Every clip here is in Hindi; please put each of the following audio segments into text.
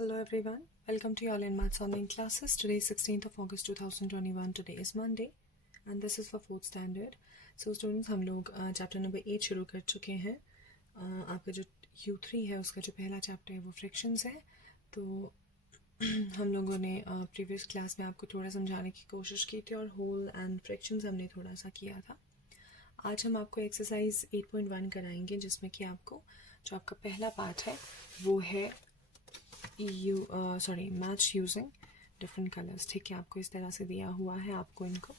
Hello everyone, welcome to All in Maths online classes. Today is 16th of August 2021. Today is Monday and this is for 4th standard. So students, हम लोग चैप्टर नंबर 8 शुरू कर चुके हैं. आपका जो U3 है उसका जो पहला चैप्टर है वो फ्रिक्शंस है. तो हम लोगों ने प्रीवियस क्लास में आपको थोड़ा समझाने की कोशिश की थी और होल एंड फ्रिक्शंस हमने थोड़ा सा किया था. आज हम आपको एक्सरसाइज 8.1 कराएंगे जिसमें कि आपको जो आपका पहला पार्ट है वो है मैच यूजिंग डिफरेंट कलर्स. ठीक है, आपको इस तरह से दिया हुआ है. आपको इनको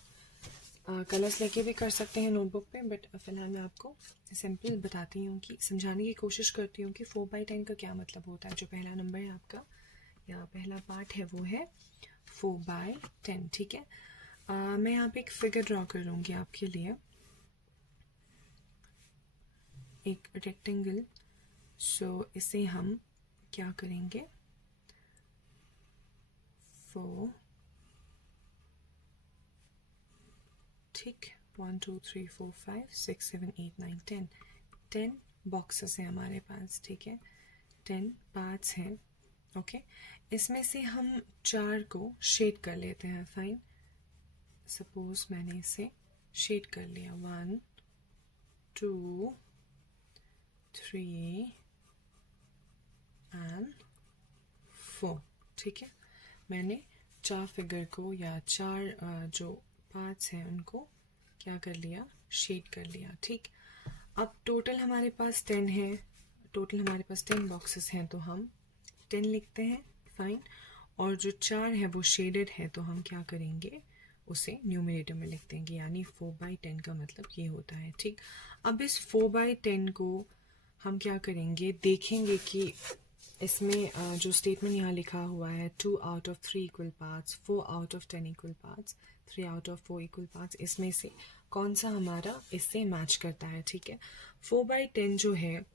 कलर्स लेके भी कर सकते हैं नोटबुक पे, बट फिलहाल मैं आपको सिंपल बताती हूँ कि समझाने की कोशिश करती हूँ कि 4/10 का क्या मतलब होता है. जो पहला नंबर है आपका या पहला पार्ट है वो है 4/10. ठीक है, मैं यहाँ पे एक फिगर ड्रॉ करूँगी आपके लिए, एक रेक्टेंगल. सो इसे हम क्या करेंगे, 4, ठीक, 1 2 3 4 5 6 7 8 9 10 बॉक्सेस हैं हमारे पास. ठीक है, 10 पार्ट्स हैं. ओके, इसमें से हम 4 को शेड कर लेते हैं. फाइन, सपोज मैंने इसे शेड कर लिया. 1 2 3 एंड 4. ठीक है, मैंने 4 फिगर को या 4 जो पार्ट्स हैं उनको क्या कर लिया, शेड कर लिया. ठीक, अब टोटल हमारे पास 10 है, टोटल हमारे पास 10 बॉक्सेस हैं तो हम 10 लिखते हैं. फाइन, और जो 4 है वो शेडेड है तो हम क्या करेंगे, उसे न्यूमरेटर में लिख देंगे. यानी 4/10 का मतलब ये होता है. ठीक, अब इस 4/10 को हम क्या करेंगे, देखेंगे कि इसमें जो स्टेटमेंट यहाँ लिखा हुआ है 2 out of 3 equal parts, 4 out of 10 equal parts, 3 out of 4 equal parts, इसमें से कौन सा हमारा इससे मैच करता है. ठीक है, 4/10 जो है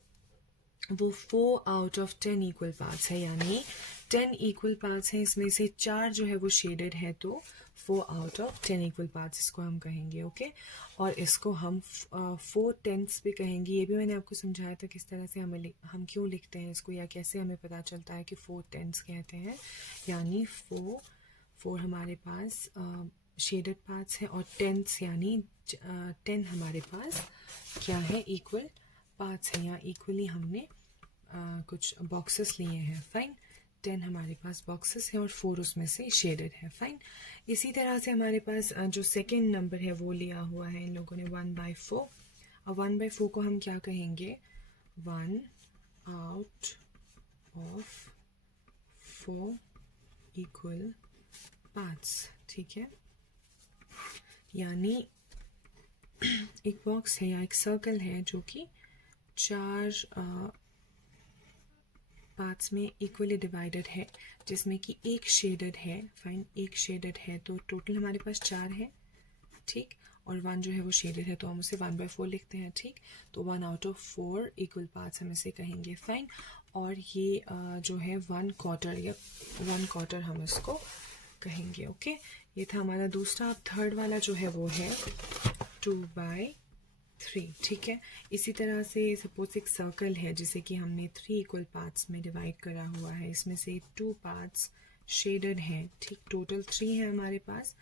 वो 4 out of 10 इक्वल पार्ट्स है. यानी 10 इक्वल पार्ट्स हैं, इसमें से 4 जो है वो शेडेड है तो 4 out of 10 इक्वल पार्ट्स इसको हम कहेंगे. ओके, और इसको हम 4/10 भी कहेंगे. ये भी मैंने आपको समझाया था किस तरह से हम क्यों लिखते हैं इसको या कैसे हमें पता चलता है कि 4/10 कहते हैं. यानी 4 हमारे पास शेडेड पार्ट्स हैं और 10 यानी 10 हमारे पास क्या है, इक्वल पार्ट्स हैं या इक्वली हमने कुछ बॉक्सेस लिए हैं. फाइन, 10 हमारे पास बॉक्सेस हैं और 4 उसमें से शेडेड है. फाइन, इसी तरह से हमारे पास जो सेकेंड नंबर है वो लिया हुआ है इन लोगों ने 1/4. और 1/4 को हम क्या कहेंगे, 1 out of 4 इक्वल पार्ट्स. ठीक है, यानी एक बॉक्स है या एक सर्कल है जो कि 4 पार्ट्स में इक्वली डिवाइडेड है जिसमें कि एक शेडेड है. फाइन, एक शेडेड है तो टोटल हमारे पास 4 है. ठीक, और 1 जो है वो शेडेड है तो हम उसे 1/4 लिखते हैं. ठीक, तो 1 out of 4 इक्वल पार्ट्स हम इसे कहेंगे. फाइन, और ये जो है 1/4 या 1/4 हम इसको कहेंगे. ओके, ये था हमारा दूसरा. अब थर्ड वाला जो है वो है 2/3. ठीक है, इसी तरह से सपोज एक सर्कल है जिसे कि हमने 3 इक्वल पार्ट्स में डिवाइड करा हुआ है. इसमें से 2 पार्ट्स शेडेड हैं. ठीक, टोटल 3 है हमारे पास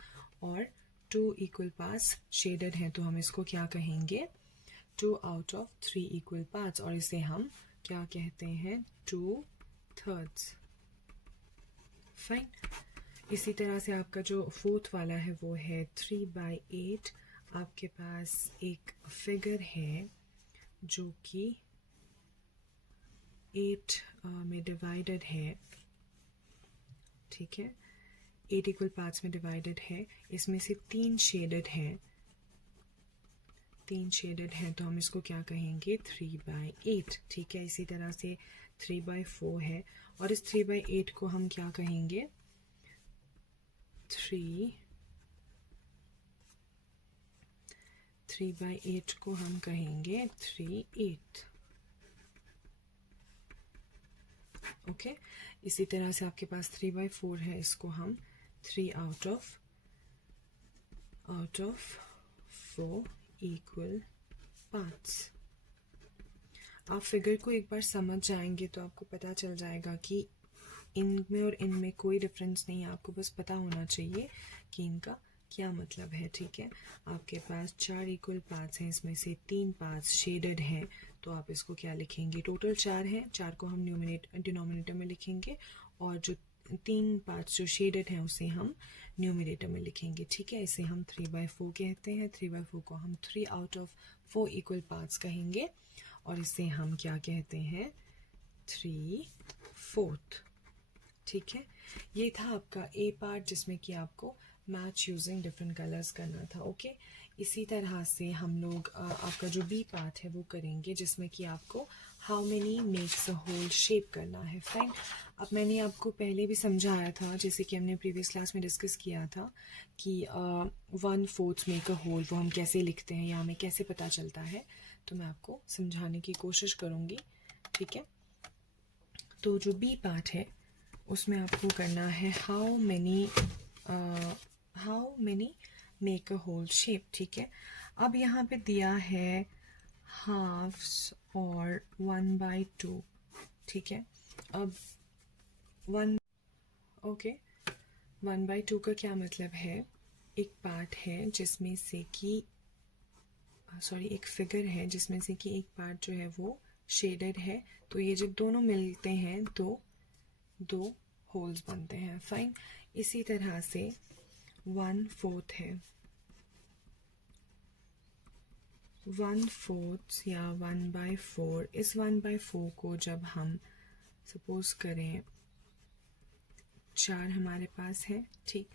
और 2 इक्वल पार्ट्स शेडेड हैं तो हम इसको क्या कहेंगे, 2 out of 3 इक्वल पार्ट्स, और इसे हम क्या कहते हैं, 2/3. फाइन, इसी तरह से आपका जो फोर्थ वाला है वो है 3/8. आपके पास एक फिगर है जो कि 8 में डिवाइडेड है. ठीक है, 8 इक्वल पार्ट्स में डिवाइडेड है. इसमें से 3 शेडेड हैं, 3 शेडेड हैं तो हम इसको क्या कहेंगे, 3/8. ठीक है, इसी तरह से 3/4 है और इस 3/8 को हम क्या कहेंगे, 3/8 को हम कहेंगे 3/8. ओके, इसी तरह से आपके पास 3/4 है, इसको हम 3 out of 4 इक्वल पार्ट्स. आप फिगर को एक बार समझ जाएंगे तो आपको पता चल जाएगा कि इनमें और इनमें कोई डिफरेंस नहीं है, आपको बस पता होना चाहिए कि इनका क्या मतलब है, ठीक है। आपके पास 4 इक्वल पार्ट्स हैं, इसमें से 3 पार्ट्स शेडेड हैं, तो आप इसको क्या लिखेंगे, टोटल 4 हैं, 4 को हम डिनोमिनेटर में लिखेंगे और जो 3 पार्ट्स जो शेडेड हैं उसे हम न्यूमिनेटर में लिखेंगे, ठीक है। इसे हम 3/4 कहते हैं। 3/4 को हम 3 आउट ऑफ 4 इक्वल पार्ट्स कहेंगे और इसे हम क्या कहते हैं, 3/4, ठीक है। ये था आपका ए पार्ट जिसमें कि आपको मैच यूजिंग डिफरेंट कलर्स करना था, ओके। इसी तरह से हम लोग आपका जो बी पार्ट है वो करेंगे जिसमें कि आपको how many makes a whole shape करना है, फाइन। अब मैंने आपको पहले भी समझाया था, जैसे कि हमने प्रीवियस क्लास में डिस्कस किया था कि 1/4 मेक अ होल वो हम कैसे लिखते हैं या हमें कैसे पता चलता है, तो मैं आपको समझाने की कोशिश करूँगी, ठीक है। तो जो बी पार्ट है उसमें आपको करना है how many make a whole shape, ठीक है। अब यहाँ पे दिया है हाफ्स और 1/2, ठीक है। अब 1/2 का क्या मतलब है, एक पार्ट है जिसमें से कि एक फिगर है जिसमें से कि एक पार्ट जो है वो शेडेड है, तो ये जब दोनों मिलते हैं तो 2 होल्स बनते हैं, फाइन। इसी तरह से 1/4 है, 1/4 या 1/4, इस 1/4 को जब हम सपोज करें 4 हमारे पास है, ठीक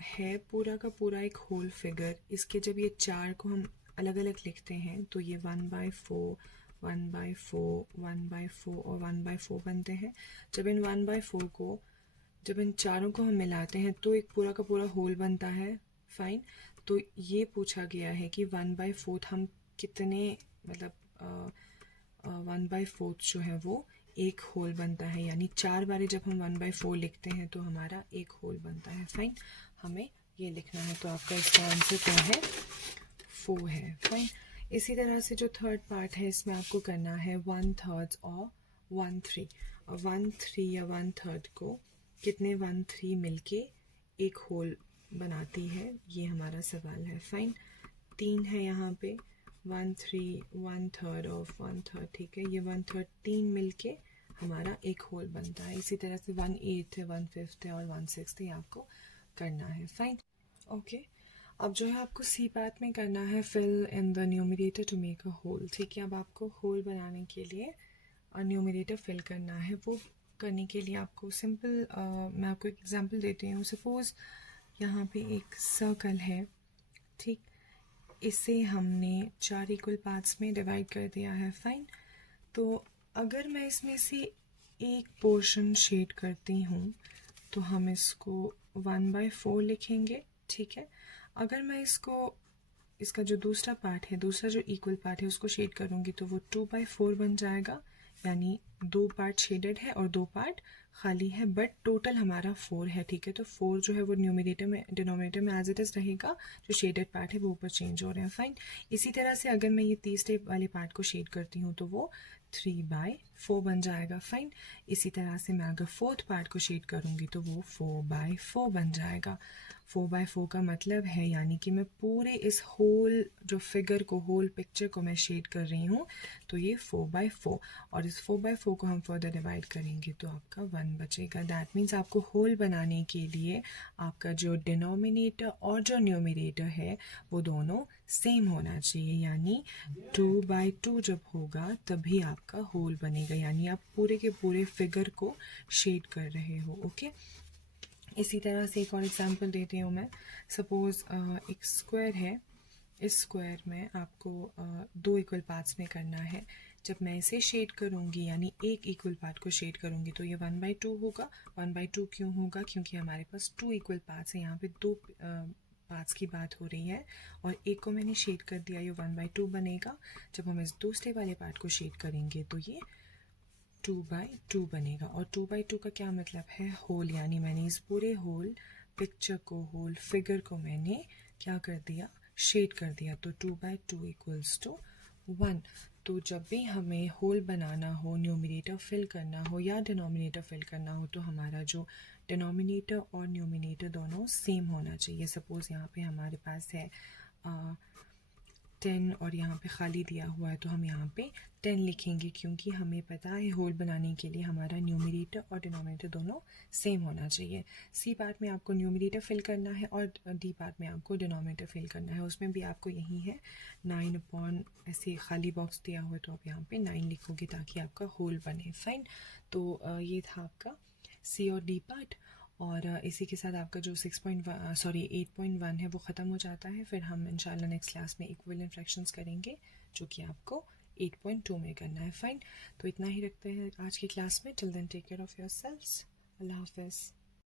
है, पूरा का पूरा एक होल फिगर, इसके जब ये 4 को हम अलग अलग लिखते हैं तो ये 1/4, 1/4, 1/4 और 1/4 बनते हैं। जब इन 1/4 को, जब इन चारों को हम मिलाते हैं तो एक पूरा का पूरा होल बनता है, फाइन। तो ये पूछा गया है कि 1/4 हम कितने, मतलब 1/4 जो है वो एक होल बनता है, यानी 4 बारी जब हम 1/4 लिखते हैं तो हमारा एक होल बनता है, फाइन। हमें ये लिखना है, तो आपका इसका आंसर क्या है, 4 है, फाइन। इसी तरह से जो थर्ड पार्ट है इसमें आपको करना है 1/3 और 1/3, और 1/3 या 1/3 को कितने 1/3 मिलके एक होल बनाती है, ये हमारा सवाल है, फाइन। 3 है यहाँ पे, 1/3, 1/3 ऑफ 1/3, ठीक है। ये 1/3 3 मिलके हमारा एक होल बनता है। इसी तरह से 1/8 है, 1/5 है और 1/6 है, आपको करना है, फाइन, ओके। अब जो है आपको सी पार्ट में करना है fill in the numerator to make a whole, ठीक है। अब आपको होल बनाने के लिए न्यूमरेटर फिल करना है, वो करने के लिए आपको सिंपल मैं आपको एक एग्जांपल देती हूँ। सपोज़ यहाँ पे एक सर्कल है, ठीक, इसे हमने 4 इक्वल पार्ट्स में डिवाइड कर दिया है, फाइन। तो अगर मैं इसमें से एक पोर्शन शेड करती हूँ तो हम इसको 1/4 लिखेंगे, ठीक है। अगर मैं इसका जो दूसरा पार्ट है, दूसरा जो इक्वल पार्ट है उसको शेड करूँगी तो वो 2/4 बन जाएगा, यानी 2 पार्ट शेडेड है और 2 पार्ट खाली है, बट टोटल हमारा 4 है, ठीक है। तो 4 जो है वो न्यूमरेटर में, डिनोमिनेटर में एज इट इज़ रहेगा, जो शेडेड पार्ट है वो ऊपर चेंज हो रहे हैं, फाइन। इसी तरह से अगर मैं ये तीसरे वाले पार्ट को शेड करती हूँ तो वो 3/4 बन जाएगा, फाइन। इसी तरह से मैं अगर फोर्थ पार्ट को शेड करूँगी तो वो 4/4 बन जाएगा। 4/4 का मतलब है, यानी कि मैं पूरे इस होल जो फिगर को, होल पिक्चर को मैं शेड कर रही हूँ, तो ये 4/4, और इस 4/4 को हम फर्दर डिवाइड करेंगे तो आपका 1 बचेगा। दैट मीन्स आपको होल बनाने के लिए आपका जो डिनोमिनेटर और जो न्यूमरेटर है वो दोनों सेम होना चाहिए, यानी 2/2 जब होगा तभी आपका होल बनेगा, यानी आप पूरे के पूरे फिगर को शेड कर रहे हो, ओके। इसी तरह से एक और एग्जांपल देती हूँ मैं। सपोज़ एक स्क्वायर है, इस स्क्वायर में आपको 2 इक्वल पार्ट्स में करना है। जब मैं इसे शेड करूँगी, यानी एक इक्वल पार्ट को शेड करूँगी तो ये 1/2 होगा। 1/2 क्यों होगा, क्योंकि हमारे पास 2 इक्वल पार्ट्स हैं, यहाँ पे 2 पार्ट्स की बात हो रही है और एक को मैंने शेड कर दिया, ये 1/2 बनेगा। जब हम इस दूसरे वाले पार्ट को शेड करेंगे तो ये 2/2 बनेगा, और 2/2 का क्या मतलब है, होल, यानी मैंने इस पूरे होल पिक्चर को, होल फिगर को मैंने क्या कर दिया, शेड कर दिया, तो 2/2 इक्वल्स टू 1। तो जब भी हमें होल बनाना हो, न्यूमरेटर फिल करना हो या डिनोमिनेटर फिल करना हो, तो हमारा जो डिनोमिनेटर और न्यूमरेटर दोनों सेम होना चाहिए। सपोज़ यहाँ पे हमारे पास है 10 और यहाँ पे खाली दिया हुआ है, तो हम यहाँ पे 10 लिखेंगे, क्योंकि हमें पता है होल बनाने के लिए हमारा न्यूमरेटर और डिनोमिनेटर दोनों सेम होना चाहिए। सी पार्ट में आपको न्यूमरेटर फिल करना है और डी पार्ट में आपको डिनोमिनेटर फिल करना है। उसमें भी आपको यही है 9 अपॉन ऐसे खाली बॉक्स दिया हुआ है, तो आप यहाँ पे 9 लिखोगे ताकि आपका होल बने। फाइन, तो ये था आपका सी और डी पार्ट। और इसी के साथ आपका जो 8.1 है वो ख़त्म हो जाता है। फिर हम इंशाल्लाह नेक्स्ट क्लास में इक्विवेलेंट फ्रैक्शंस करेंगे, जो कि आपको 8.2 में करना है। फाइन, तो इतना ही रखते हैं आज की क्लास में। Till then take care of yourselves. अल्लाह हाफ़िज़।